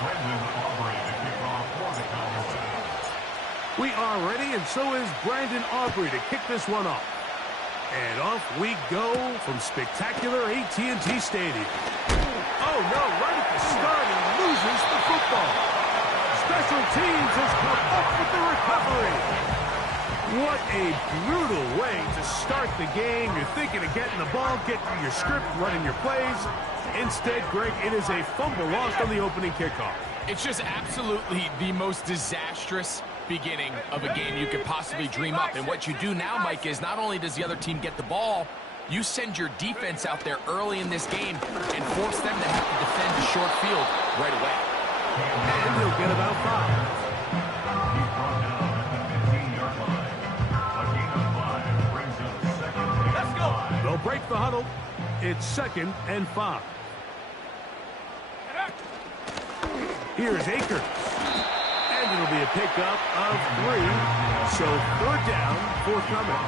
We are ready, and so is Brandon Aubrey to kick this one off. And off we go from spectacular AT&T Stadium. Oh, no, right at the start, he loses the football. Special teams has come up with the recovery. What a brutal way to start the game. You're thinking of getting the ball, getting your script, running your plays. Instead, Greg, it is a fumble lost on the opening kickoff. It's just absolutely the most disastrous beginning of a game you could possibly dream up. And what you do now, Mike, is not only does the other team get the ball, you send your defense out there early in this game and force them to have to defend the short field right away. And he'll get about 5. Let's go. They'll break the huddle. It's 2nd and 5. Here's Akers. And it'll be a pickup of 3. So 3rd down, forthcoming.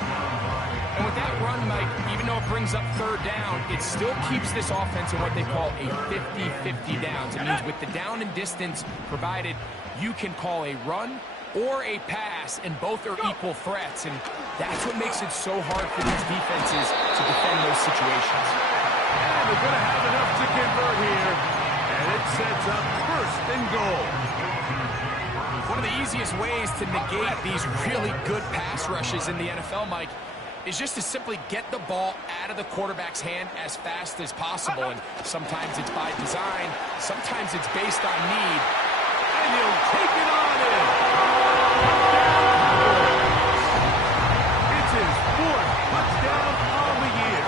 And with that run, Mike, even though it brings up 3rd down, it still keeps this offense in what they call a 50-50 downs. It means with the down and distance provided, you can call a run or a pass, and both are equal threats. And that's what makes it so hard for these defenses to defend those situations. And they're going to have enough to convert here. And it sets up 1st and goal. One of the easiest ways to negate these really good pass rushes in the NFL, Mike, is just to simply get the ball out of the quarterback's hand as fast as possible. And sometimes it's by design, sometimes it's based on need. And he'll take it on in. It's his 4th touchdown on the year.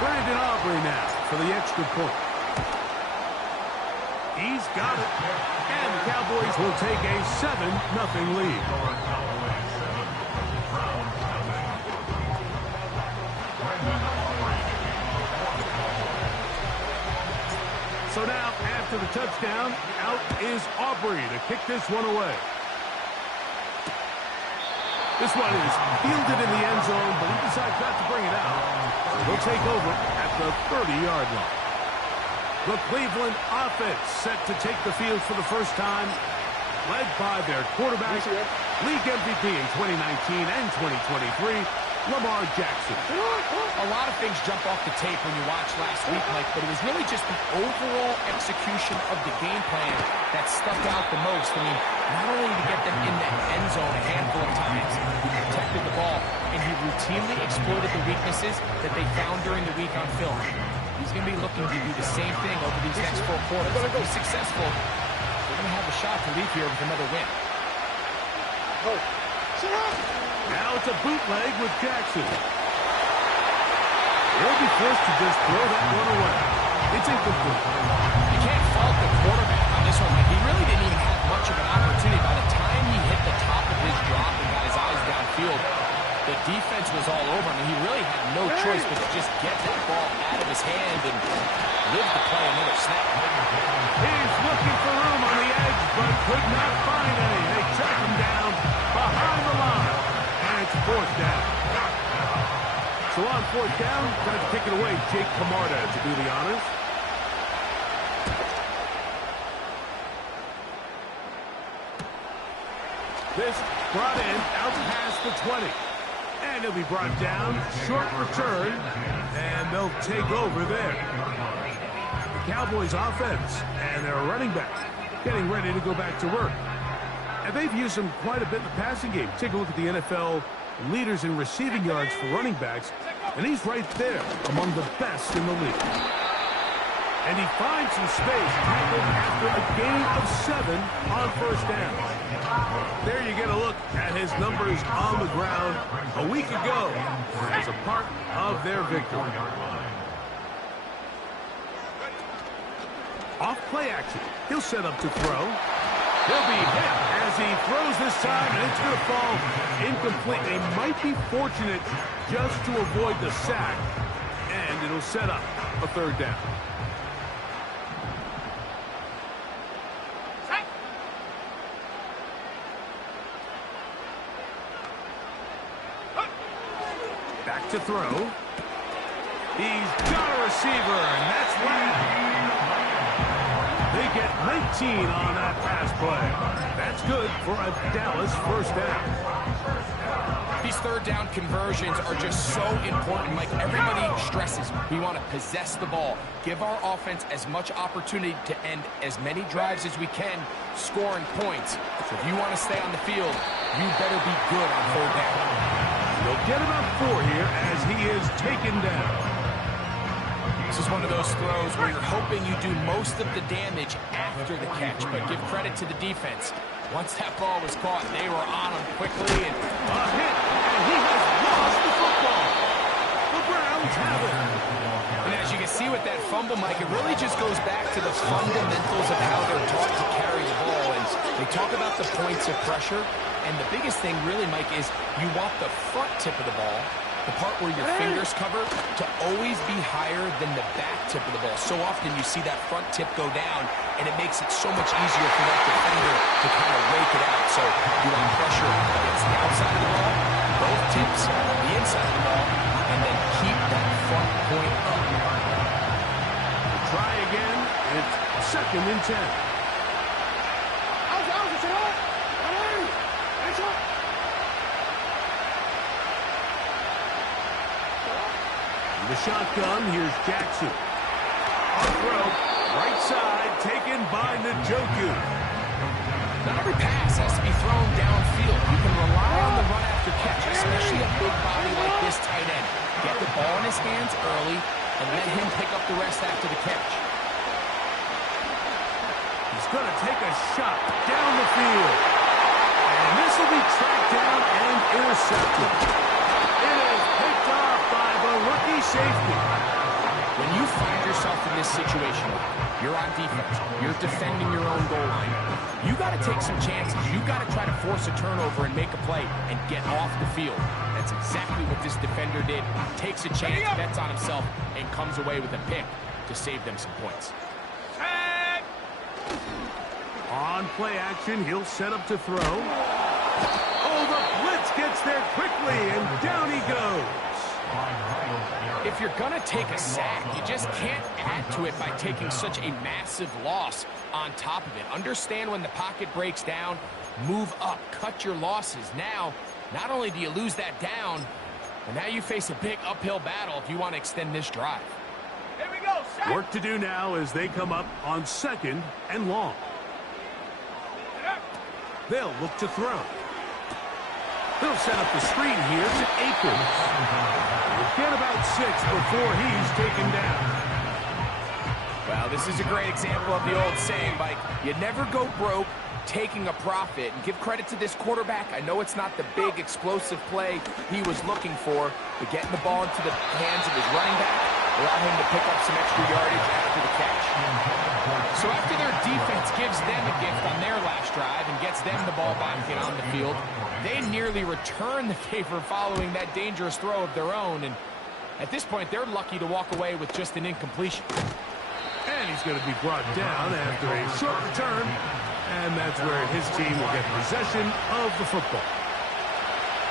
Brandon Aubrey now for the extra point. He's got it. And the Cowboys will take a 7-0 lead. So now, after the touchdown, out is Aubrey to kick this one away. This one is fielded in the end zone, but he decides not to bring it out. So he'll take over at the 30-yard line. The Cleveland offense set to take the field for the first time, led by their quarterback, league MVP in 2019 and 2023, Lamar Jackson. A lot of things jump off the tape when you watch last week, Mike, but it was really just the overall execution of the game plan that stuck out the most. I mean, not only to get them in the end zone a handful of times, he protected the ball, and he routinely exploited the weaknesses that they found during the week on film. He's going to be looking to do the same thing over these next 4 quarters. If he's successful, they're going to have a shot to leave here with another win. Now it's a bootleg with Jackson. He'll be forced to just throw that one away. It's incomplete. You can't fault the quarterback on this one. Like, he really didn't even have much of an opportunity. By the time he hit the top of his drop and got his eyes downfield, the defense was all over him, and he really had no choice but to just get that ball out of his hand and live to play another snap. He's looking for room on the edge, but could not find any. They track him down behind the line, and it's 4th down. So on 4th down, trying to kick it away, Jake Camarda to do the honors. This brought in out past the 20. And he'll be brought down, short return, and they'll take over there. The Cowboys offense and their running back getting ready to go back to work. And they've used him quite a bit in the passing game. Take a look at the NFL leaders in receiving yards for running backs, and he's right there among the best in the league. And he finds some space tackled after a gain of 7 on 1st down. There you get a look at his numbers on the ground a week ago as a part of their victory. Off play action. He'll set up to throw. He'll be hit as he throws this time, and it's going to fall incomplete. They might be fortunate just to avoid the sack, and it'll set up a 3rd down. Back to throw. He's got a receiver, and that's where They get 19 on that pass play. That's good for a Dallas first down. These third down conversions are just so important. Like everybody stresses, we want to possess the ball, give our offense as much opportunity to end as many drives as we can, scoring points. So if you want to stay on the field, you better be good on third down. They'll get about 4 here as he is taken down. This is one of those throws where you're hoping you do most of the damage after the catch, but give credit to the defense. Once that ball was caught, they were on him quickly. And a hit, and he has lost the football. The Browns have it. And as you can see with that fumble, Mike, it really just goes back to the fundamentals of how they're taught to carry the ball. And they talk about the points of pressure. And the biggest thing really, Mike, is you want the front tip of the ball, the part where your fingers cover, to always be higher than the back tip of the ball. So often you see that front tip go down, and it makes it so much easier for that defender to kind of rake it out. So you want pressure against the outside of the ball, both tips, the inside of the ball, and then keep that front point up. We'll try again. It's 2nd and 10. The shotgun, here's Jackson. On throw, right side, taken by Njoku. Not every pass has to be thrown downfield. You can rely on the run after catch, especially a big body like this tight end. Get the ball in his hands early and let him pick up the rest after the catch. He's going to take a shot down the field. And this will be tracked down and intercepted. It is picked off by the rookie safety. When you find yourself in this situation, you're on defense, you're defending your own goal line, you got to take some chances. You got to try to force a turnover and make a play and get off the field. That's exactly what this defender did. Takes a chance, bets on himself, and comes away with a pick to save them some points. On play action, he'll set up to throw. Oh, the blitz gets there quickly, and down he goes. If you're going to take a sack, you just can't add to it by taking such a massive loss on top of it. Understand when the pocket breaks down, move up, cut your losses. Now, not only do you lose that down, but now you face a big uphill battle if you want to extend this drive. Here we go, sack. Work to do now as they come up on 2nd and long. They'll look to throw. They'll set up the screen here to Akers. We'll get about 6 before he's taken down. Well, this is a great example of the old saying, Mike. You never go broke taking a profit. And give credit to this quarterback. I know it's not the big explosive play he was looking for, but getting the ball into the hands of his running back allowed him to pick up some extra yardage after the catch. So after their defense gives them a gift on their last drive and gets them the ball back and on the field, they nearly return the favor following that dangerous throw of their own. And at this point, they're lucky to walk away with just an incompletion. And he's going to be brought down after a short return. And that's where his team will get possession of the football.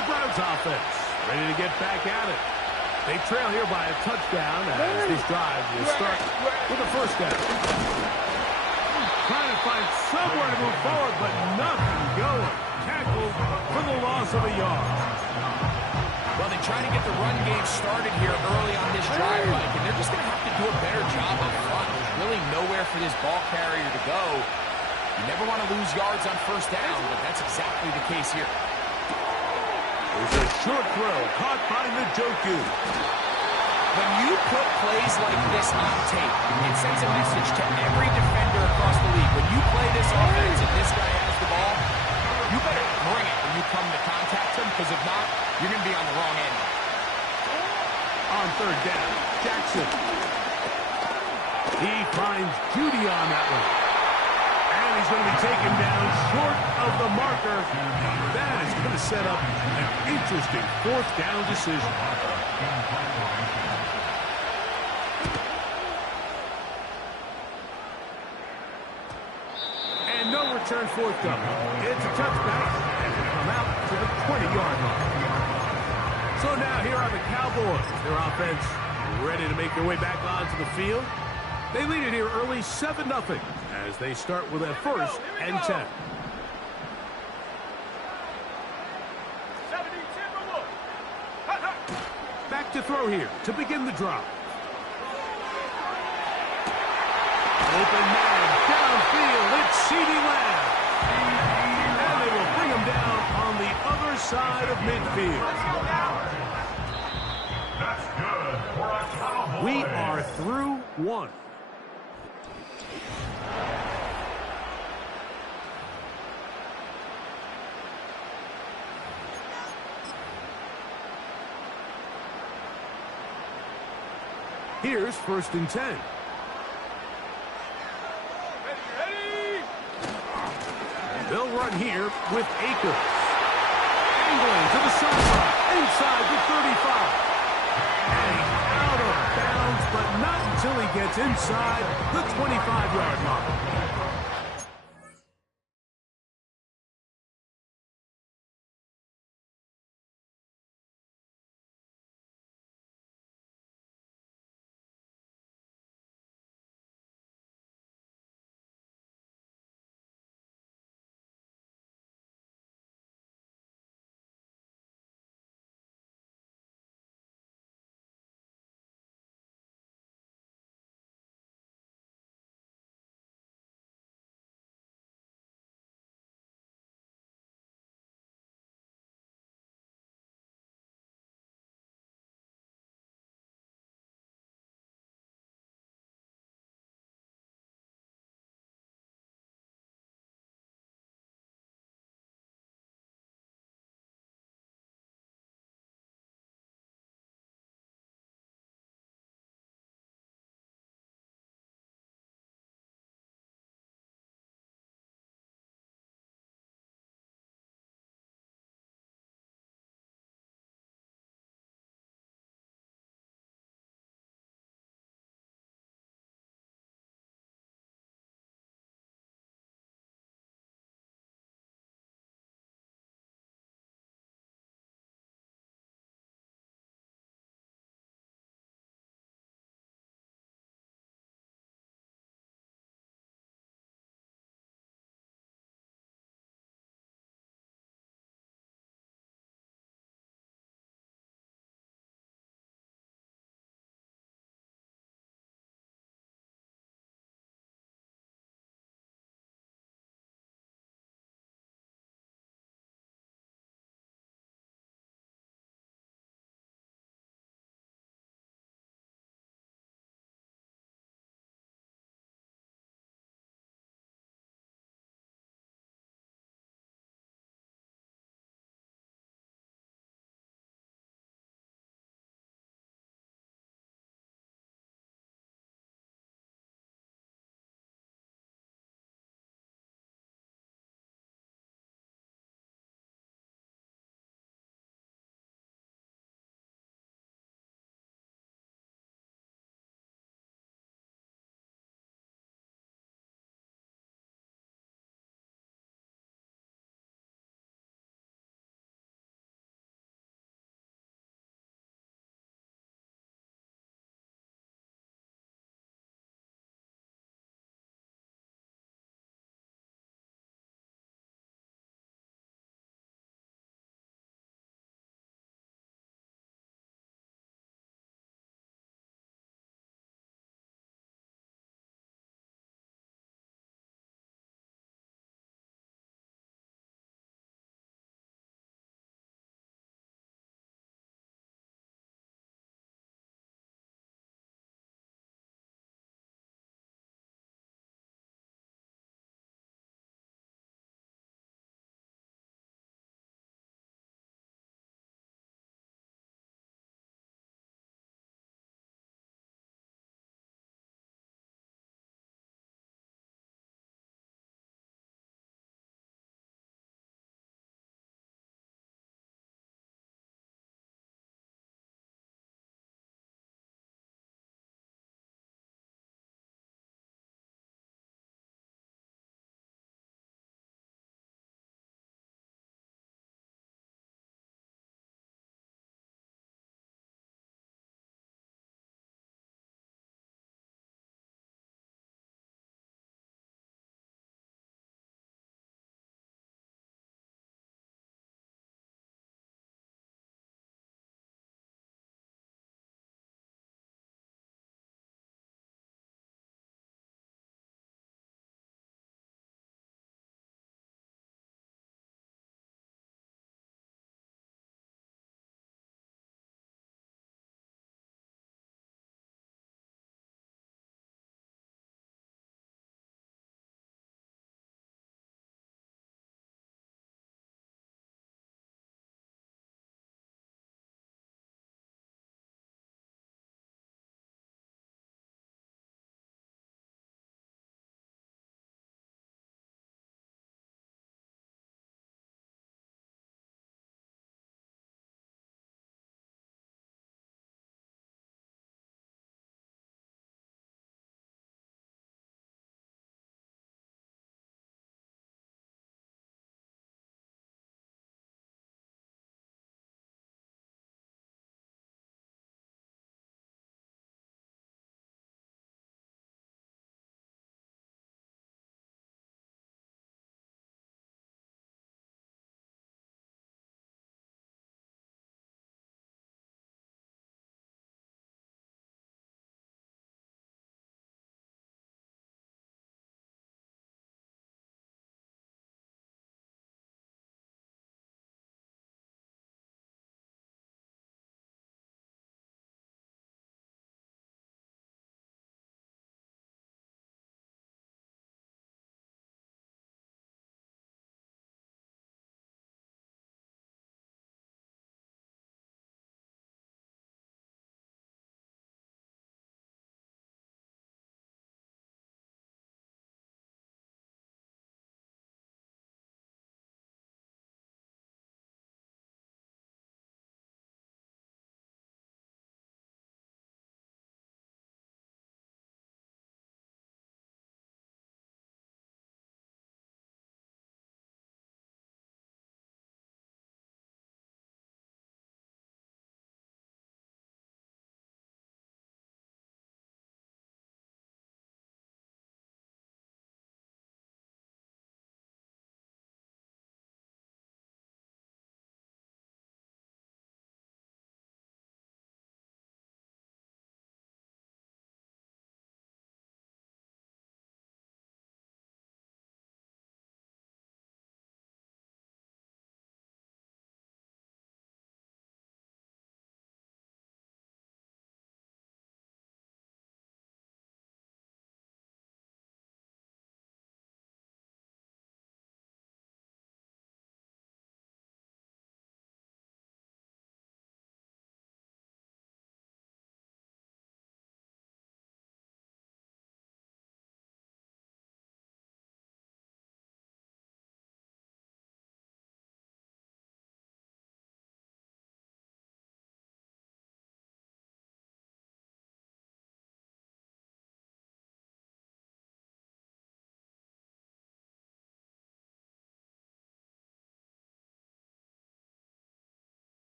The Browns offense ready to get back at it. They trail here by a touchdown as this drive will start with a first down. Trying to find somewhere to move forward, but nothing going. Tackled for the loss of a yard. Well, they try to get the run game started here early on this drive, Mike, and they're just going to have to do a better job up front. There's really nowhere for this ball carrier to go. You never want to lose yards on first down, but that's exactly the case here. There's a short throw caught by Njoku. When you put plays like this on tape, it sends a message to every defender across the league. When you play this offense and this guy has the ball, you better bring it when you come to contact him, because if not, you're going to be on the wrong end. On third down, Jackson. He finds Judy on that one. And he's going to be taken down short of the marker. That is going to set up an interesting 4th down decision. And no return forthcoming. It's a touchback and will come out to the 20-yard line. So now here are the Cowboys. Their offense ready to make their way back onto the field. They lead it here early 7-0 as they start with a first and 10. 70 Timberwolves. Back to throw here to begin the drive. Open man, downfield, it's CeeDee Lamb. And they will bring him down on the other side of midfield. We are through one. Here's first and 10. Ready. They'll run here with Akers. Angling to the sideline, inside the 35. And out of bounds, but not until he gets inside the 25-yard line.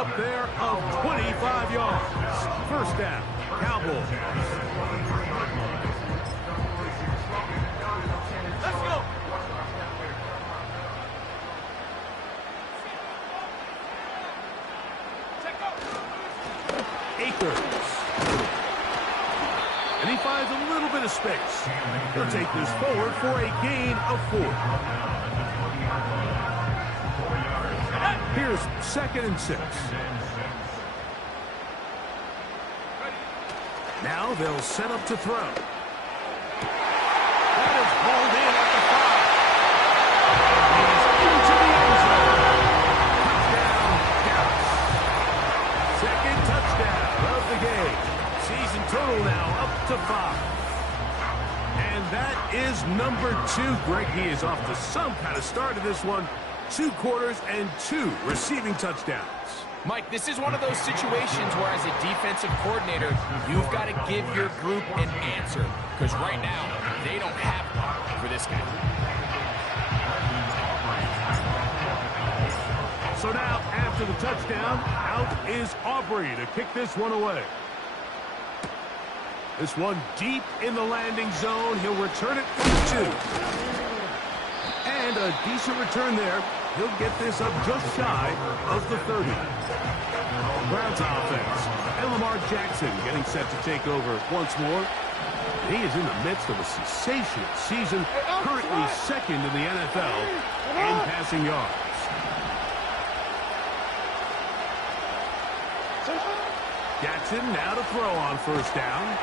setup there of 25 yards. First down, Cowboys. Let's go. Akers. And he finds a little bit of space. He'll take this forward for a gain of 4. Here's 2nd and 6. Now they'll set up to throw. That is hauled in at the 5. He's into the end zone. Touchdown, Dallas. Second touchdown of the game. Season total now up to 5. And that is number 2. Greg, he is off to some kind of start in this one. 2 quarters and 2 receiving touchdowns. Mike, this is one of those situations where as a defensive coordinator, you've got to give your group an answer. Because right now, they don't have one for this guy. So now, after the touchdown, out is Aubrey to kick this one away. This one deep in the landing zone. He'll return it for 2. And a decent return there. He'll get this up just shy of the 30. Browns offense. And Lamar Jackson getting set to take over once more. He is in the midst of a sensational season, currently 2nd in the NFL in passing yards. Jackson now to throw on first down.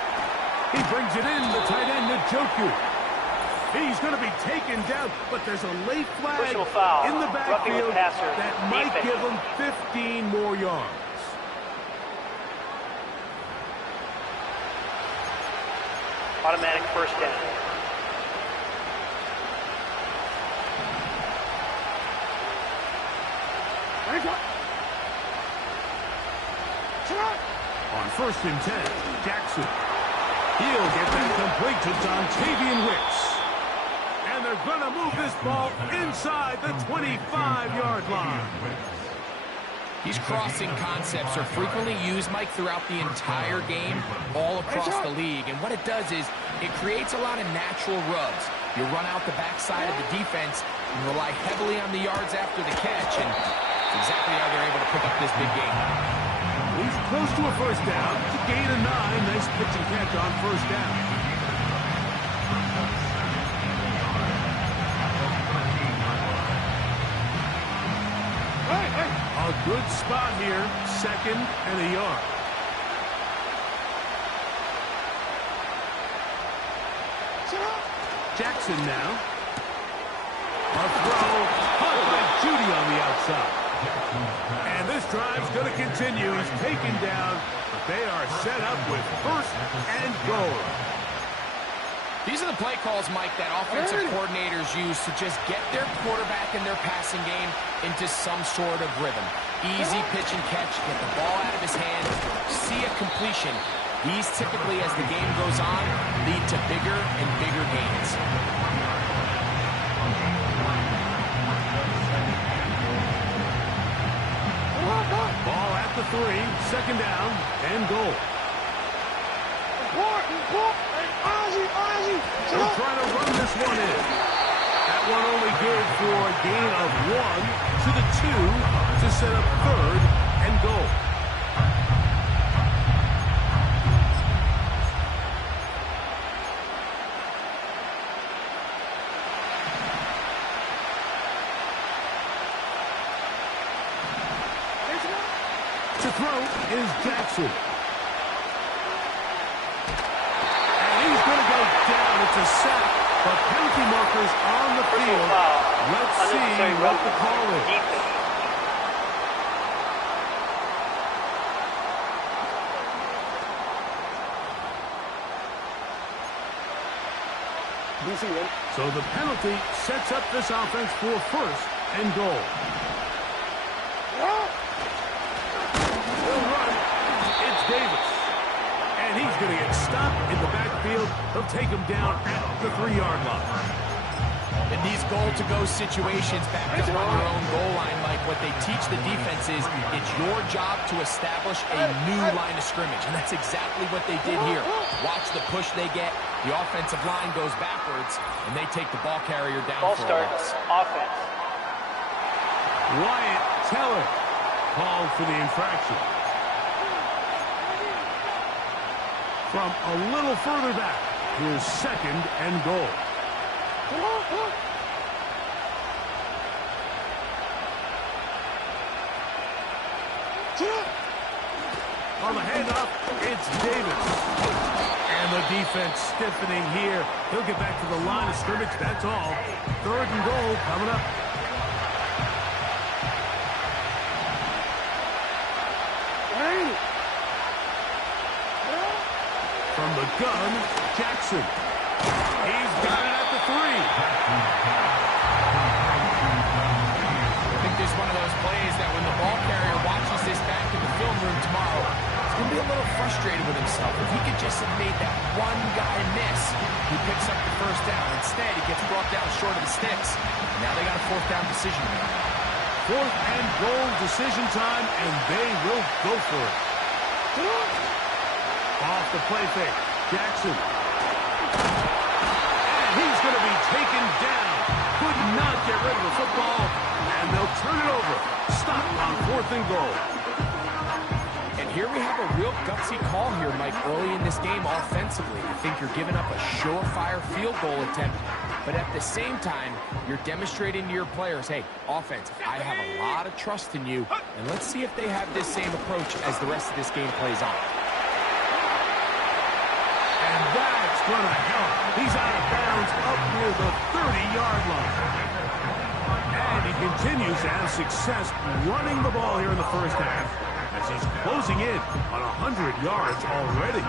He brings it in, the tight end, Njoku. He's going to be taken down, but there's a late flag in the backfield that might give him 15 more yards. Automatic first down. On 1st and 10, Jackson. He'll get that complete to Dontavian Wicks. And they're going to move this ball inside the 25-yard line. These crossing concepts are frequently used, Mike, throughout the entire game, all across the league. And what it does is it creates a lot of natural rubs. You run out the backside of the defense and rely heavily on the yards after the catch. And it's exactly how they're able to pick up this big game. He's close to a first down. It's a gain of 9. Nice pitch and catch on first down. A good spot here. 2nd and a yard. Jackson now. A throw. Caught by Judy on the outside. And this drive's going to continue. He's taken down, but they are set up with 1st and goal. These are the play calls, Mike, that offensive coordinators use to just get their quarterback and their passing game into some sort of rhythm. Easy pitch and catch, get the ball out of his hand, see a completion. These typically, as the game goes on, lead to bigger and bigger gains. Ball at the 3, 2nd down, and goal. They'll try to run this one in. That one only good for a gain of 1 to the 2 to set up 3rd and goal. To throw is Jackson. And he's going to go down. It's a sack, but penalty markers on the field. Let's see what the call is. So the penalty sets up this offense for 1st and goal. They'll run. It's Davis. And he's going to get stopped in the backfield. They'll take him down at the 3-yard line. In these goal-to-go situations, backed up on your own goal line, Mike, what they they teach the defense is it's your job to establish a new line of scrimmage, and that's exactly what they did here. Watch the push they get. The offensive line goes backwards, and they take the ball carrier down Ball for start, a loss. offense. Wyatt Teller called for the infraction. From a little further back, here's 2nd and goal. On the handoff, it's Davis. And the defense stiffening here. He'll get back to the line of scrimmage, that's all. 3rd and goal coming up. From the gun, Jackson. He's got it at the 3. I think there's one of those plays that when the ball carrier watches this back in the film room tomorrow, he's going to be a little frustrated with himself. If he could just have made that one guy miss, he picks up the 1st down. Instead, he gets brought down short of the sticks. And now they got a 4th down decision to make. 4th and goal decision time, and they will go for it. Off the play fake, Jackson. And he's going to be taken down. Could not get rid of the football, and they'll turn it over. Stop on 4th and goal. And here we have a real gutsy call here, Mike, early in this game offensively. I think you're giving up a surefire field goal attempt, but at the same time, you're demonstrating to your players, hey, offense, I have a lot of trust in you, and let's see if they have this same approach as the rest of this game plays on. And that's going to help. He's out of bounds up near the 30-yard line. And he continues to have success running the ball here in the 1st half as he's closing in on 100 yards already.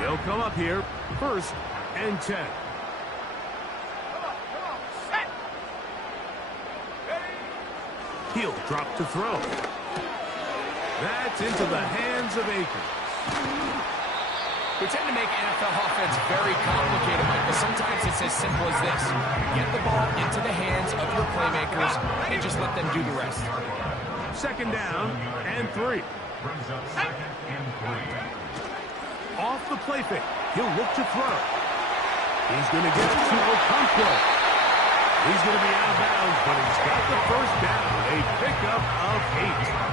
They'll come up here, 1st and 10. He'll drop to throw. That's into the hands of Akers. We tend to make NFL offense very complicated, Mike, but sometimes it's as simple as this. Get the ball into the hands of your playmakers and just let them do the rest. 2nd down and 3. Off the play fake. He'll look to throw. He's going to get it to Okonkwo. He's going to be out of bounds, but he's got the 1st down. A pickup of 8.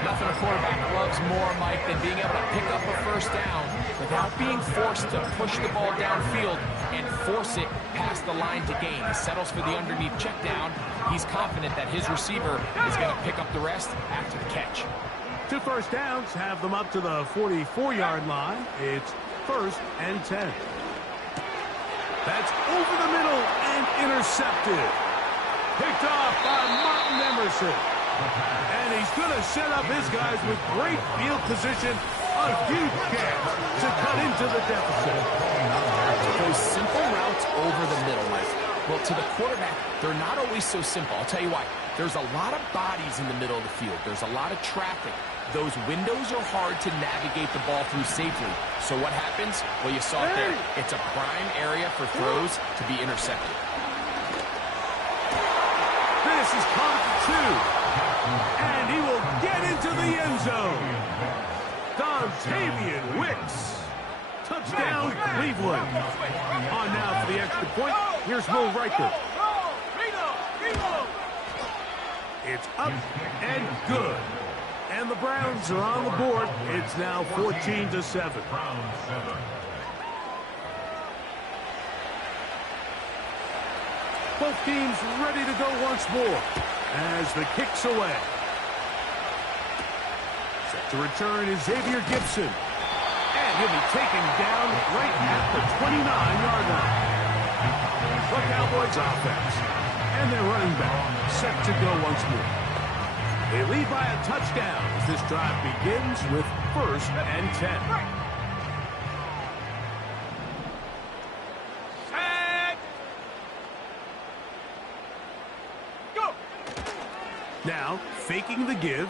Nothing a quarterback loves more, Mike, than being able to pick up a 1st down without being forced to push the ball downfield and force it past the line to gain. He settles for the underneath check down. He's confident that his receiver is going to pick up the rest after the catch. 2 first downs have them up to the 44-yard line. It's 1st and 10. That's over the middle and intercepted. Picked off by Martin Emerson. And he's going to set up his guys with great field position. A huge chance to cut into the deficit. Those simple routes over the middle, Mike. Well, to the quarterback, they're not always so simple. I'll tell you why. There's a lot of bodies in the middle of the field. There's a lot of traffic. Those windows are hard to navigate the ball through safely. So what happens? Well, you saw it there. It's a prime area for throws to be intercepted. This is caught at 2. And he will get into the end zone. Dontavian Wicks. Touchdown, Cleveland. On now for the extra point. Here's Will Riker. It's up and good. And the Browns are on the board. It's now 14-7. Both teams ready to go once more as the kick's away. Set to return is Xavier Gibson. And he'll be taken down right at the 29-yard line. The Cowboys offense. And their running back set to go once more. They lead by a touchdown as this drive begins with 1st and 10. Now, faking the give.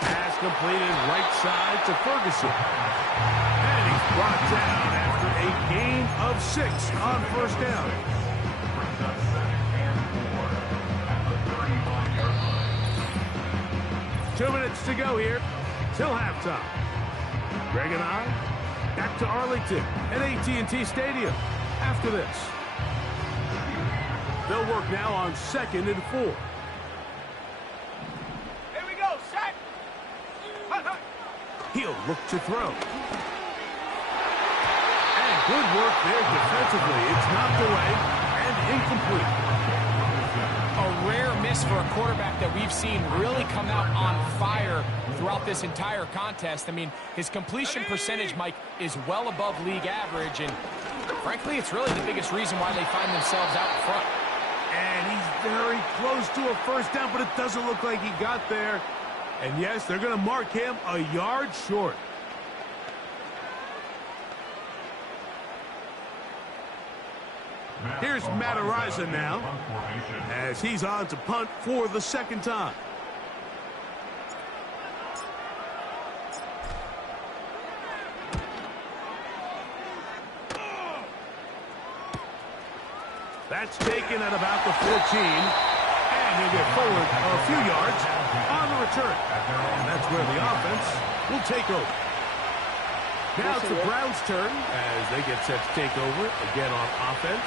Pass completed right side to Ferguson. And he's brought down after a gain of 6 on 1st down. Two minutes to go here till halftime. Greg and I back to Arlington at AT&T Stadium after this. They'll work now on 2nd and 4. Here we go, set. He'll look to throw. And good work there defensively. It's knocked away and incomplete. A rare miss for a quarterback that we've seen really come out on fire throughout this entire contest. I mean, his completion percentage, Mike, is well above league average, and frankly, it's really the biggest reason why they find themselves out in front. And he's very close to a first down, but it doesn't look like he got there. And yes, they're going to mark him a yard short. Here's Matt Ariza now, as he's on to punt for the second time. That's taken at about the 14, and he'll get forward a few yards on the return. And that's where the offense will take over. Now it's the Browns' turn as they get set to take over again on offense.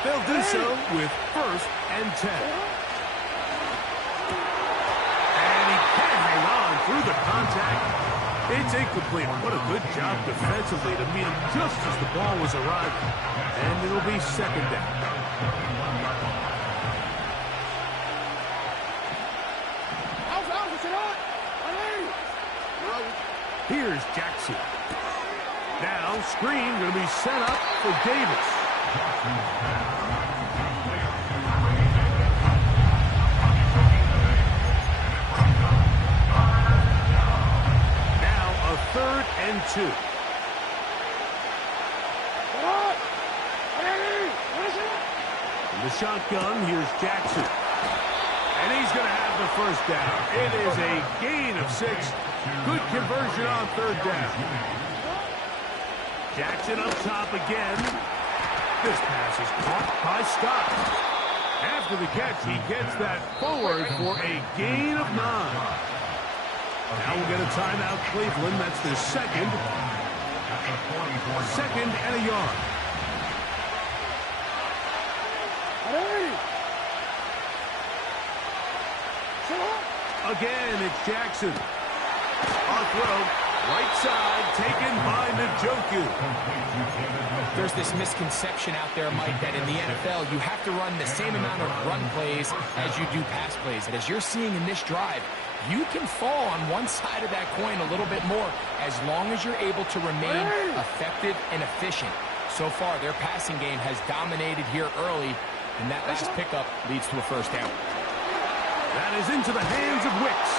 They'll do so with 1st and 10. And he can hang on through the contact. It's incomplete. What a good job defensively to meet him just as the ball was arriving. And it'll be 2nd down. Here's Jackson. Now, screen going to be set up for Davis. Now, a 3rd and 2. In the shotgun, here's Jackson. And he's going to have the first down. It is a gain of 6. Good conversion on 3rd down. Jackson up top again. This pass is caught by Scott. After the catch, he gets that forward for a gain of 9. Now we'll get a timeout, Cleveland. That's their second. 2nd and a yard. Again, it's Jackson. On throw, right side, taken by Njoku. There's this misconception out there, Mike, that in the NFL, you have to run the same amount of run plays as you do pass plays. And as you're seeing in this drive, you can fall on one side of that coin a little bit more as long as you're able to remain effective and efficient. So far, their passing game has dominated here early, and that last pickup leads to a first down. That is into the hands of Wicks.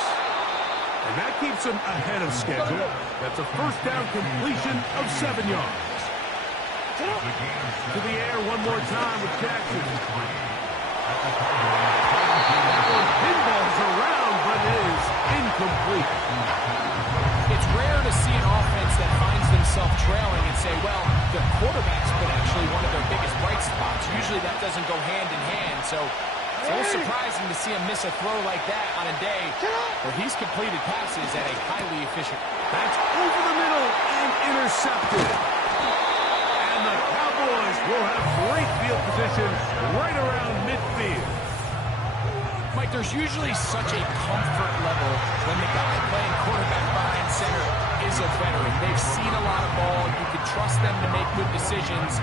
And that keeps him ahead of schedule. That's a first down completion of 7 yards. To the air one more time with Jackson. That one pinballs around, but is incomplete. It's rare to see an offense that finds themselves trailing and say, well, the quarterback's been actually one of their biggest bright spots. Usually that doesn't go hand in hand, so it's a little surprising to see him miss a throw like that on a day where he's completed passes at a highly efficient. That's over the middle and intercepted. And the Cowboys will have great field position right around midfield. Mike, there's usually such a comfort level when the guy playing quarterback behind center is a veteran. They've seen a lot of ball. You can trust them to make good decisions.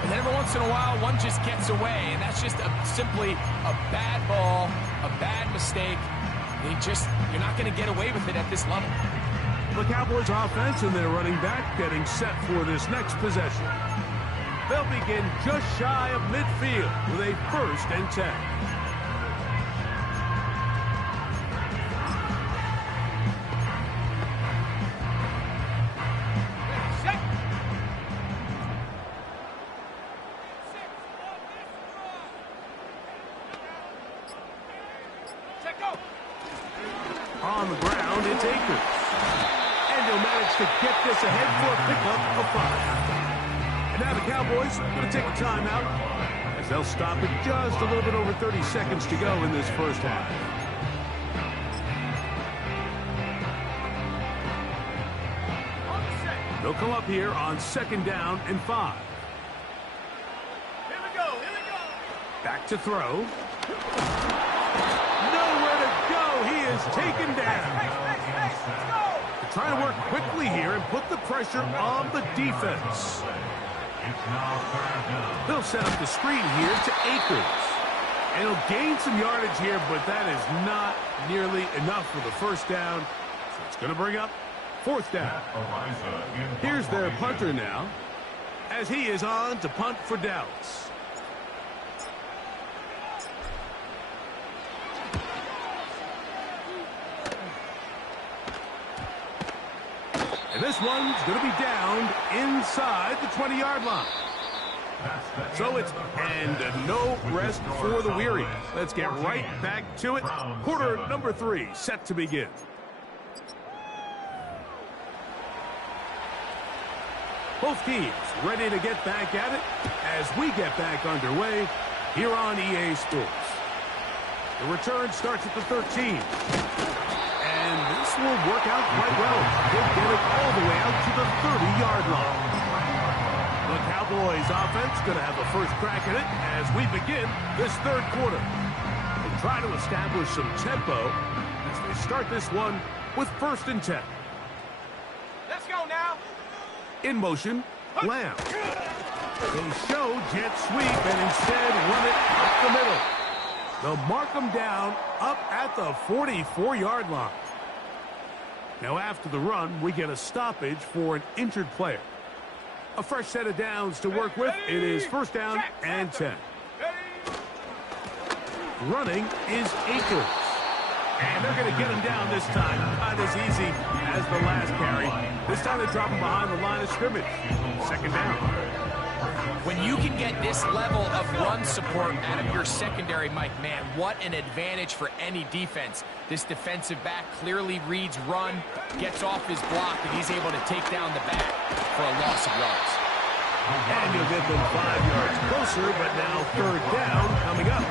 And then every once in a while, one just gets away, and that's just simply a bad ball, a bad mistake. You're not going to get away with it at this level. The Cowboys offense and their running back getting set for this next possession. They'll begin just shy of midfield with a 1st and 10. On the ground, it's Akers. And he'll manage to get this ahead for a pickup of 5. And now the Cowboys are going to take a timeout as they'll stop it just a little bit over 30 seconds to go in this first half. They'll come up here on 2nd down and 5. Here we go. Here we go. Back to throw. Nowhere to go. He is taken down. Let's go. They're trying to work quickly here and put the pressure on the defense. They'll set up the screen here to Akers. And he'll gain some yardage here, but that is not nearly enough for the first down. So it's going to bring up 4th down. Here's their punter now, as he is on to punt for Dallas. And this one's going to be down inside the 20-yard line. So it's and no rest for the weary. Let's get right back to it. Quarter number 3 set to begin. Both teams ready to get back at it as we get back underway here on EA Sports. The return starts at the 13. And this will work out quite well. They'll get it all the way out to the 30-yard line. The Cowboys offense going to have a first crack at it as we begin this 3rd quarter. They try to establish some tempo as they start this one with 1st and 10. Let's go now. In motion, Lamb. They show jet sweep and instead run it up the middle. They'll mark them down up at the 44-yard line. Now after the run, we get a stoppage for an injured player. A fresh set of downs to work with. It is 1st down and 10. Running is Akers. And they're going to get him down this time. Not as easy as the last carry. This time they drop him behind the line of scrimmage. 2nd down. When you can get this level of run support out of your secondary, Mike, man, what an advantage for any defense. This defensive back clearly reads run, gets off his block, and he's able to take down the back for a loss of yards. And you'll get them 5 yards closer, but now 3rd down coming up.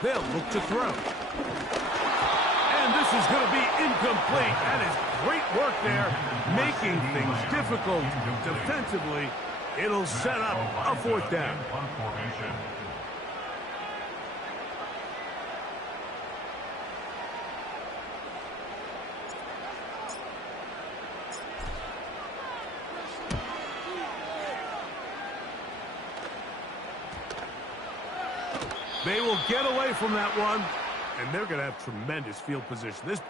They'll look to throw. And this is going to be incomplete. That is great work there, making things difficult defensively. It'll set up a 4th down. They will get away from that one, and they're going to have tremendous field position. This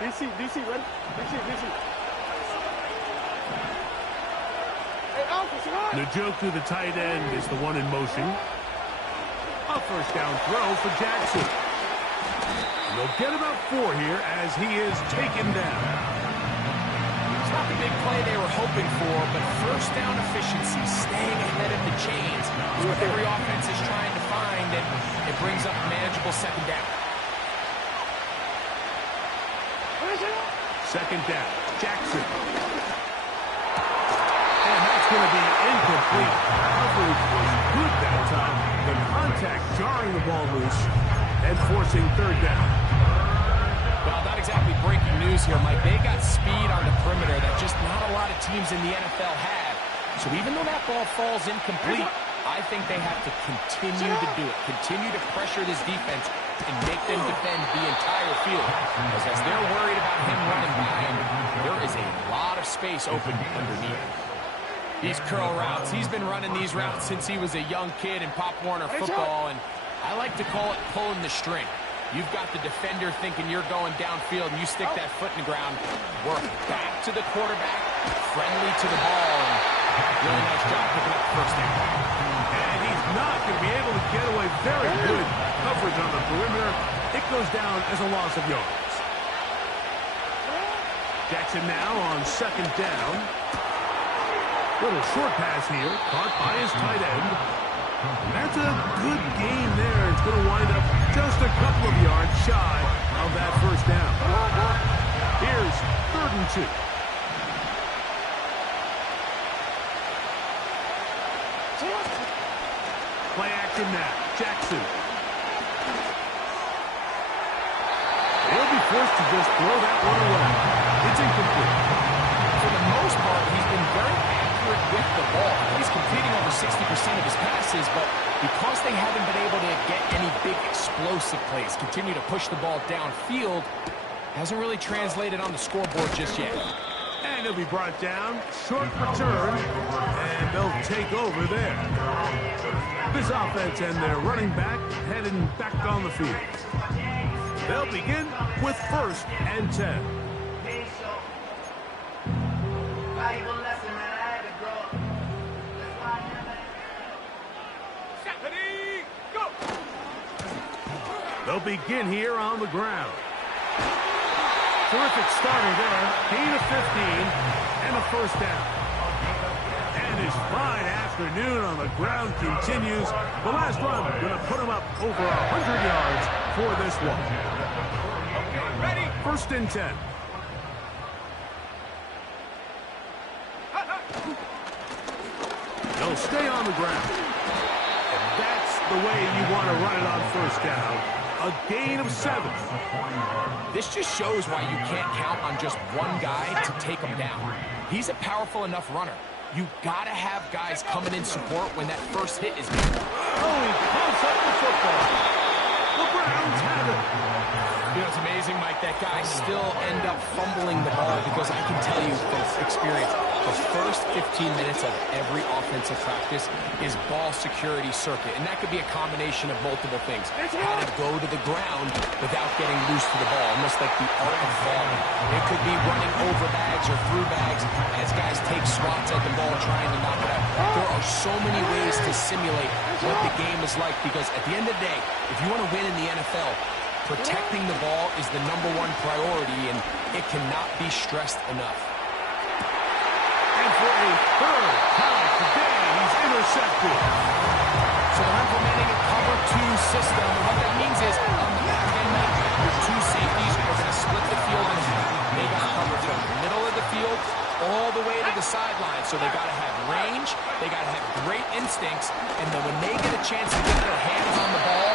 DC, ready? DC. Hey, Alpha, come on. Njoku, the tight end, is the one in motion. A 1st down throw for Jackson. They'll get about 4 here as he is taken down. It's not the big play they were hoping for, but 1st down efficiency, staying ahead of the chains, is what every offense is trying to find, and it brings up a manageable 2nd down. 2nd down, Jackson. And that's going to be incomplete. Coverage was good that time. The contact jarring the ball loose and forcing 3rd down. Well, not exactly breaking news here, Mike. They got speed on the perimeter that just not a lot of teams in the NFL have. So even though that ball falls incomplete, I think they have to continue to do it. Continue to pressure this defense and make them defend the entire field. Because as they're worried about him running by him, there is a lot of space open underneath. These curl routes, he's been running these routes since he was a young kid in Pop Warner football, and I like to call it pulling the string. You've got the defender thinking you're going downfield, and you stick that foot in the ground, work back to the quarterback, friendly to the ball, and really nice job picking up the 1st down. And he's not going to be able to get away. Very good coverage on the perimeter. It goes down as a loss of yards. Jackson now on second down. Little short pass here, caught by his tight end. That's a good gain there. It's going to wind up just a couple of yards shy of that first down. Here's 3rd and 2. Play action now. Jackson. He'll be forced to just throw that one away. It's incomplete. For the most part, he's been very accurate with the ball. He's completing over 60% of his passes, but because they haven't been able to get any big explosive plays, continue to push the ball downfield, hasn't really translated on the scoreboard just yet. And he'll be brought down. Short return. And they'll take over there. This offense and their running back heading back on the field. They'll begin with 1st and 10. They'll begin here on the ground. Terrific starter there. Gain of 15 and a first down. And his fine afternoon on the ground continues. The last run going to put him up over 100 yards for this one. Ready? 1st and 10. They'll stay on the ground. And that's the way you want to run it on first down. A gain of 7. This just shows why you can't count on just one guy to take him down. He's a powerful enough runner. You got to have guys coming in support when that first hit is made. Oh, he pumps up the football. The Browns have it. You know, it's amazing, Mike, that guys still end up fumbling the ball because I can tell you from experience, the first 15 minutes of every offensive practice is ball security circuit, and that could be a combination of multiple things. How to go to the ground without getting loose to the ball, almost like the art of falling. It could be running over bags or through bags as guys take swats at the ball trying to knock it out. There are so many ways to simulate what the game is like because at the end of the day, if you want to win in the NFL, protecting the ball is the #1 priority, and it cannot be stressed enough. And for a 3rd time today, he's intercepted. So they're implementing a cover 2 system. What that means is on the back end, your 2 safeties are going to split the field in half. They got to cover from the middle of the field all the way to the sideline. So they got to have range, they got to have great instincts, and then when they get a chance to get their hands on the ball,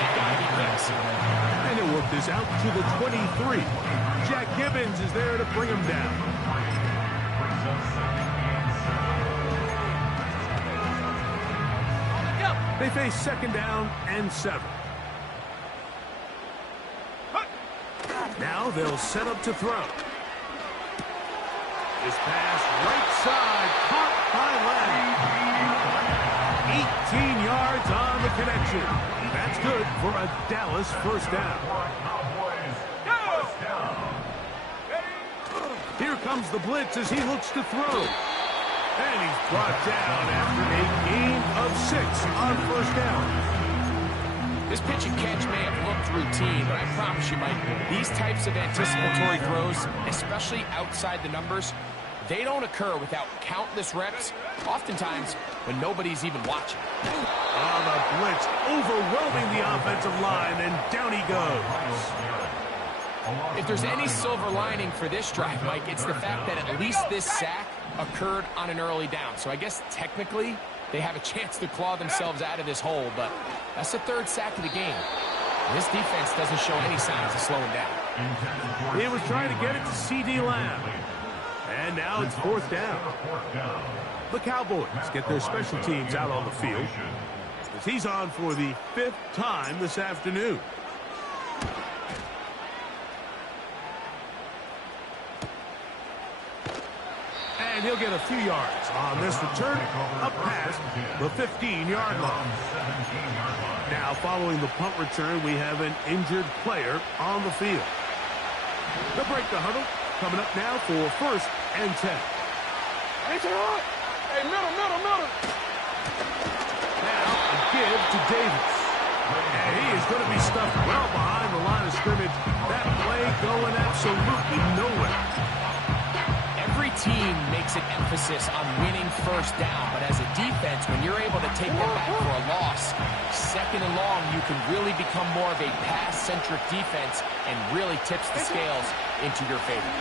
they've got to be quick. And he'll work this out to the 23. Jack Gibbons is there to bring him down. They face 2nd down and 7. Now they'll set up to throw. This pass right side, caught by Lamb. 18 yards on the connection. That's good for a Dallas first down. Here comes the blitz as he looks to throw. And he's brought down after a gain of 6 on first down. This pitch and catch may have looked routine, but I promise you, Mike, these types of anticipatory throws, especially outside the numbers, they don't occur without countless reps, oftentimes when nobody's even watching. On the blitz, overwhelming the offensive line, and down he goes. If there's any silver lining for this drive, Mike, it's the fact that at least this sack occurred on an early down. So I guess technically they have a chance to claw themselves out of this hole, but that's the 3rd sack of the game. This defense doesn't show any signs of slowing down. He was trying to get it to C.D. Lamb. And now it's 4th down. The Cowboys get their special teams out on the field as he's on for the 5th time this afternoon. And he'll get a few yards on this return up past the 15-yard line. Now, following the punt return, we have an injured player on the field. They'll break the huddle. Coming up now for 1st and 10. Hey, middle. Now, a give to Davis. And he is going to be stuffed well behind the line of scrimmage. That play going absolutely nowhere. emphasis on winning first down, but as a defense, when you're able to take them back for a loss, second and long, you can really become more of a pass-centric defense and really tips the scales into your favor.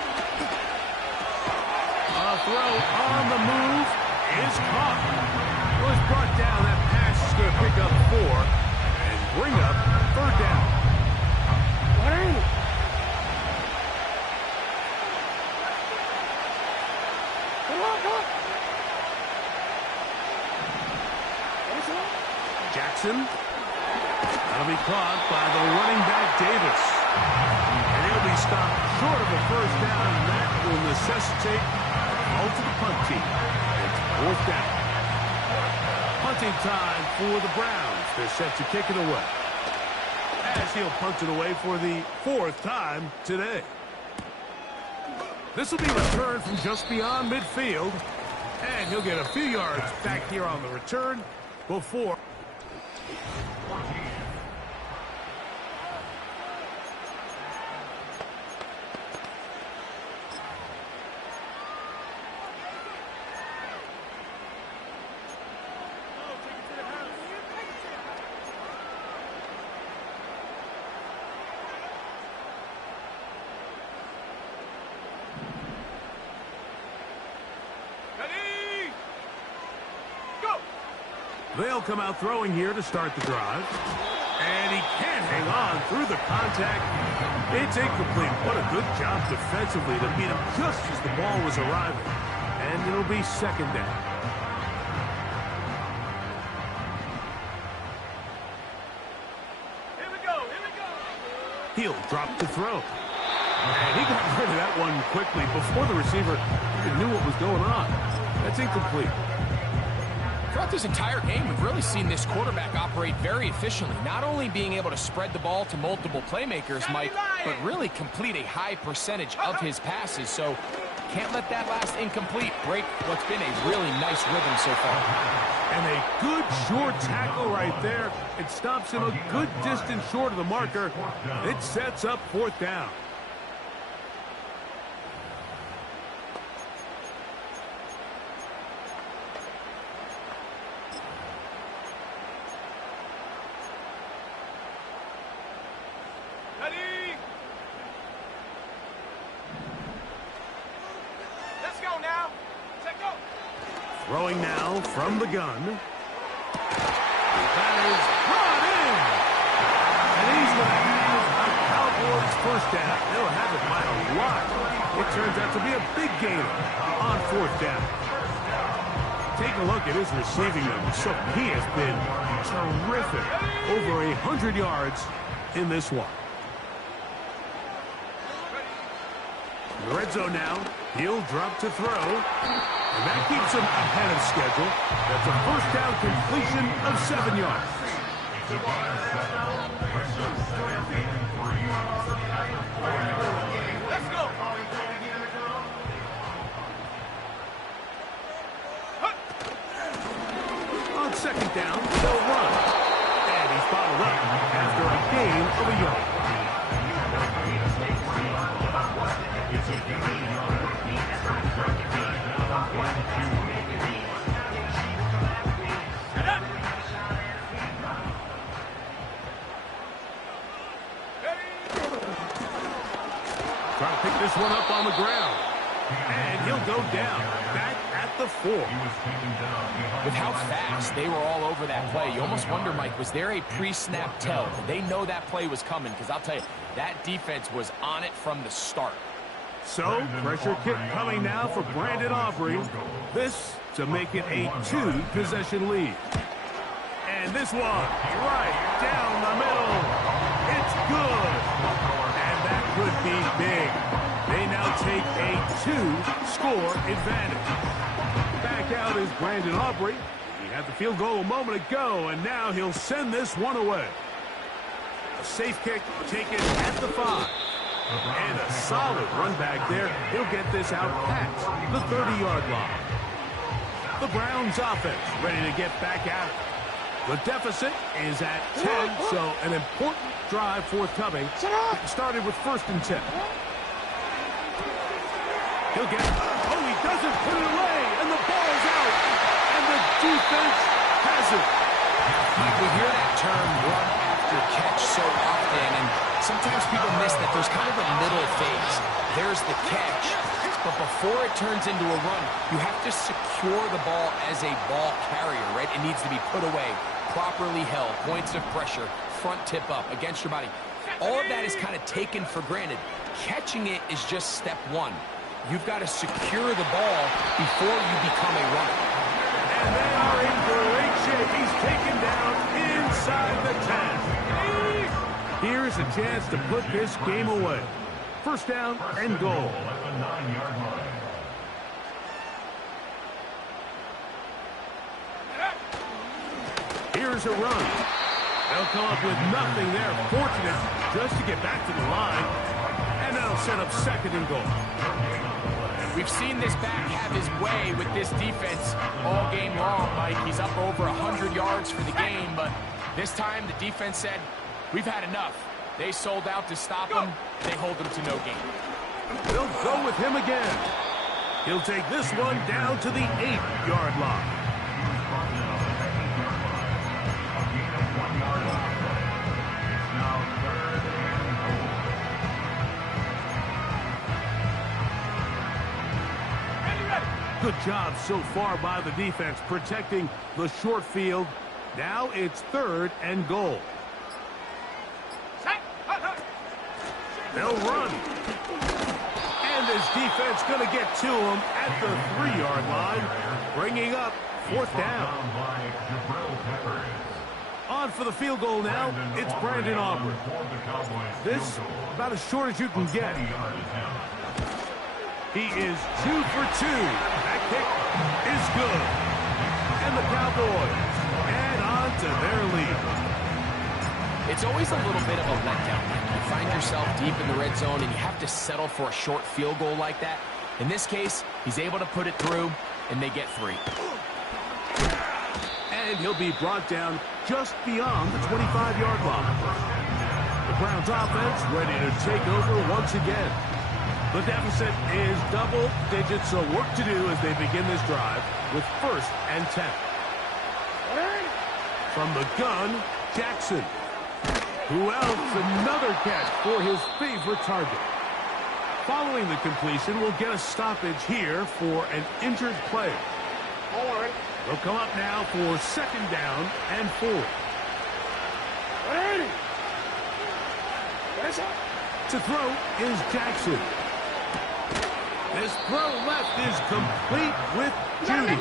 A throw on the move is caught. Was brought down. That pass is going to pick up 4 and bring up third down. What ain't it? Jackson. That'll be caught by the running back, Davis. And he'll be stopped short of a first down, and that will necessitate a call to the punt team. It's fourth down. Punting time for the Browns. They're set to kick it away. As he'll punt it away for the 4th time today. This will be returned from just beyond midfield. And he'll get a few yards back here on the return before. They'll come out throwing here to start the drive. And he can't hang on through the contact. It's incomplete. What a good job defensively to beat him just as the ball was arriving. And it'll be second down. Here we go, here we go. He'll drop the throw. And he got rid of that one quickly before the receiver even knew what was going on. That's incomplete. Throughout this entire game, we've really seen this quarterback operate very efficiently, not only being able to spread the ball to multiple playmakers, Mike, but really complete a high percentage of his passes. So can't let that last incomplete break what's been a really nice rhythm so far. And a good short tackle right there. It stops him a good distance short of the marker. It sets up fourth down. Throwing now from the gun. That is brought in. And he's going to have a Cowboys first down. They'll have it by a lot. It turns out to be a big gain on fourth down. Take a look at his receiving numbers. So he has been terrific. Over 100 yards in this one. In the red zone now. He'll drop to throw. And that keeps him ahead of schedule. That's a first down completion of 7 yards. Let's go. On second down, they'll run. And he's followed up after a gain of a yard. Trying to pick this one up on the ground. And he'll go down, back at the 4. With how fast they were all over that play, you almost wonder, Mike, was there a pre-snap tell? Did they know that play was coming? Because I'll tell you, that defense was on it from the start. So, pressure kick coming now for Brandon Aubrey. This to make it a 2-possession lead. And this one, right down the middle. It's good. And that could be big. They now take a 2-score advantage. Back out is Brandon Aubrey. He had the field goal a moment ago, and now he'll send this one away. A safe kick taken at the 5. And a solid run back there. He'll get this out past the 30-yard line. The Browns offense ready to get back at it. The deficit is at 10, so an important drive forthcoming. Started with 1st and 10. He'll get it. Oh, he doesn't put it away, and defense has it. Mike, we hear that term run after catch so often, and sometimes people miss that there's kind of a middle phase. There's the catch, but before it turns into a run, you have to secure the ball as a ball carrier, right? It needs to be put away, properly held, points of pressure, front tip up against your body. All of that is kind of taken for granted. Catching it is just step one. You've got to secure the ball before you become a runner. And they are in great shape. He's taken down inside the 10. Here's a chance to put this game away. First down and goal. Here's a run. They'll come up with nothing there. Fortunate just to get back to the line. And that'll set up second and goal. We've seen this back have his way with this defense all game long, Mike. He's up over 100 yards for the game, but this time the defense said, we've had enough. They sold out to stop him. They hold him to no gain. They'll go with him again. He'll take this one down to the 8-yard line. Good job so far by the defense protecting the short field. Now it's third and goal. They'll run. And his defense going to get to him at the 3-yard line, bringing up fourth down. On for the field goal now, it's Brandon Aubrey. This about as short as you can get. He is 2 for 2. That kick is good. And the Cowboys add on to their lead. It's always a little bit of a letdown. You find yourself deep in the red zone and you have to settle for a short field goal like that. In this case, he's able to put it through, and they get 3. And he'll be brought down just beyond the 25-yard line. The Browns offense ready to take over once again. The deficit is double digits, so work to do as they begin this drive with first and 10. From the gun, Jackson. Who else? Another catch for his favorite target. Following the completion, we'll get a stoppage here for an injured player. They'll come up now for second down and 4. To throw is Jackson. This throw left is complete with Judy.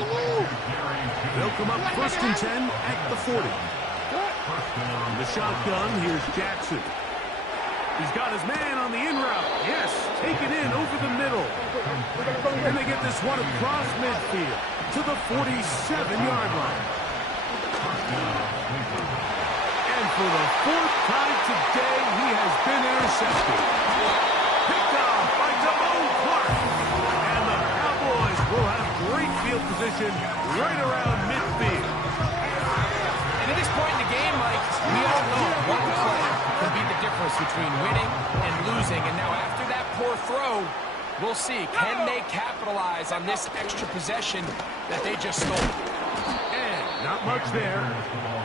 They'll come up first and 10 at the 40. In the shotgun, here's Jackson. He's got his man on the in route. Yes, take it in over the middle. And they get this one across midfield to the 47-yard line. And for the 4th time today, he has been intercepted. Picked off by Damone Clark. And the Cowboys will have great field position right around midfield. And at this point in the game, Mike, we all know one play can be the difference between winning and losing. And now after that poor throw, we'll see. Can they capitalize on this extra possession that they just stole? And not much there.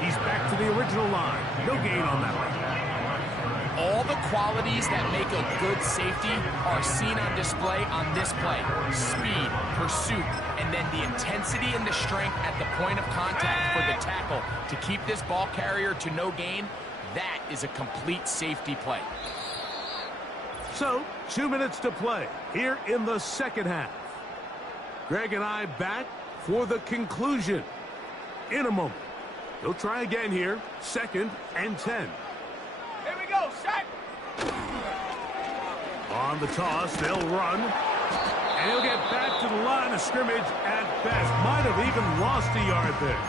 He's back to the original line. No gain on that one. All the qualities that make a good safety are seen on display on this play. Speed, pursuit, and then the intensity and the strength at the point of contact for the tackle to keep this ball carrier to no gain. That is a complete safety play. So, 2 minutes to play here in the second half. Greg and I back for the conclusion in a moment. He'll try again here, second and 10. Here we go, set. On the toss, they'll run. And he'll get back to the line of scrimmage at best. Might have even lost a yard there.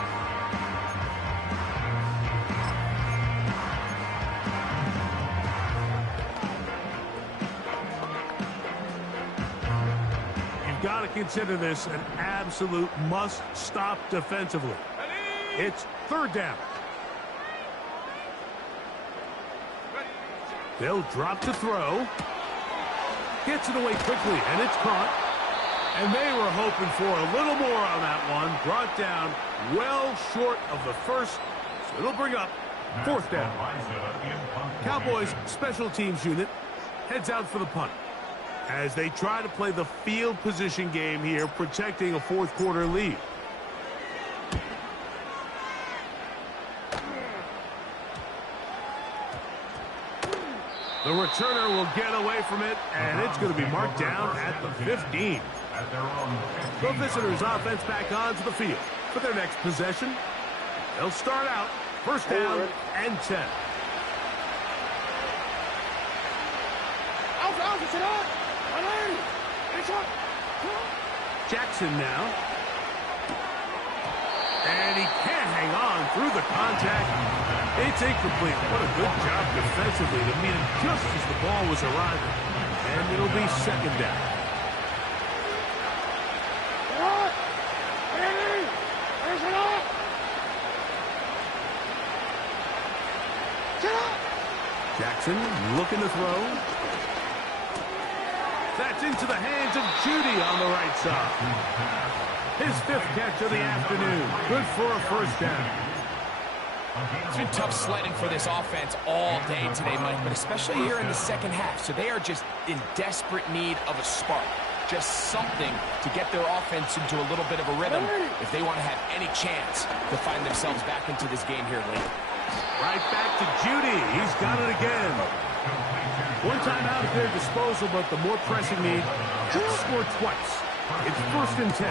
You've got to consider this an absolute must-stop defensively. It's third down. They'll drop to throw. Gets it away quickly, and it's caught. And they were hoping for a little more on that one. Brought down well short of the first. So it'll bring up fourth down. Cowboys special teams unit heads out for the punt as they try to play the field position game here, protecting a fourth quarter lead. The returner will get away from it, and it's going to be marked down at the 15. The visitors' offense back onto the field for their next possession. They'll start out first down and 10. Jackson now. And he can't hang on through the contact. It's incomplete. What a good job defensively to meet him just as the ball was arriving. And it'll be second down. Jackson looking to throw. That's into the hands of Judy on the right side. His fifth catch of the afternoon. Good for a first down. It's been tough sledding for this offense all day today, Mike, but especially here in the second half. So they are just in desperate need of a spark. Just something to get their offense into a little bit of a rhythm if they want to have any chance to find themselves back into this game here late. Right back to Judy. He's got it again. One time out at their disposal, but the more pressing need to score twice. It's first and 10.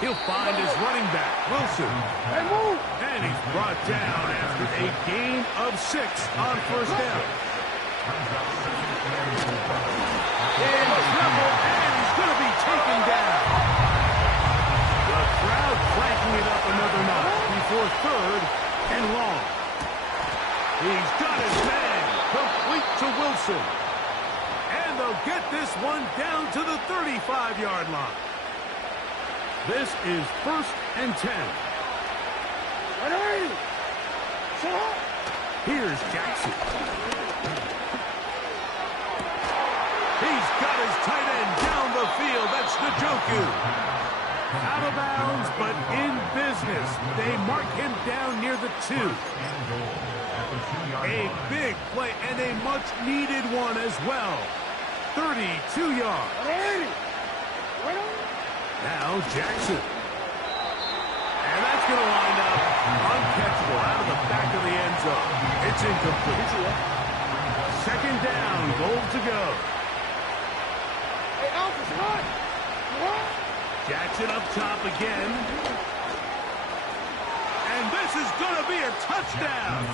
He'll find his running back, Wilson. And he's brought down after a gain of 6 on first down. In trouble, and he's going to be taken down. The crowd cranking it up another notch before third and long. He's got his man complete to Wilson. And they'll get this one down to the 35-yard line. This is first and 10. Here's Jackson. He's got his tight end down the field. That's Njoku. Out of bounds, but in business. They mark him down near the 2. A big play and a much-needed one as well. 32 yards. Now Jackson. And that's going to wind up uncatchable out of the back of the end zone. It's incomplete. Second down, goal to go. Jackson up top again. And this is going to be a touchdown.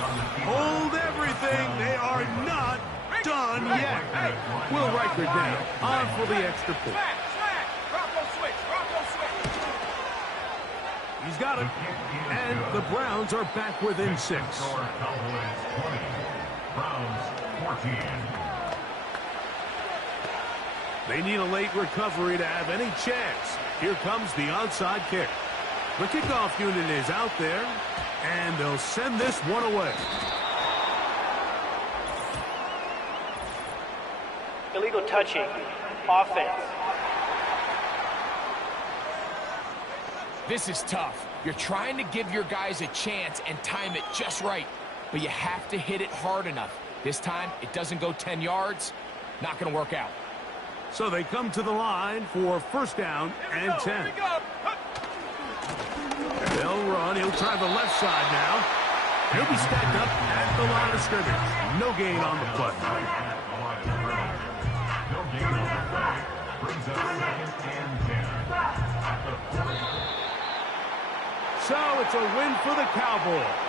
Hold everything. They are not done yet. Will Riker down on for the extra point. He's got it. And the Browns are back within 6. They need a late recovery to have any chance. Here comes the onside kick. The kickoff unit is out there, and they'll send this one away. Illegal touching. Offense. This is tough. You're trying to give your guys a chance and time it just right, but you have to hit it hard enough. This time, it doesn't go 10 yards. Not going to work out. So they come to the line for first down and 10. They'll run. He'll try the left side now. He'll be stacked up at the line of scrimmage. No gain on the play. So it's a win for the Cowboys.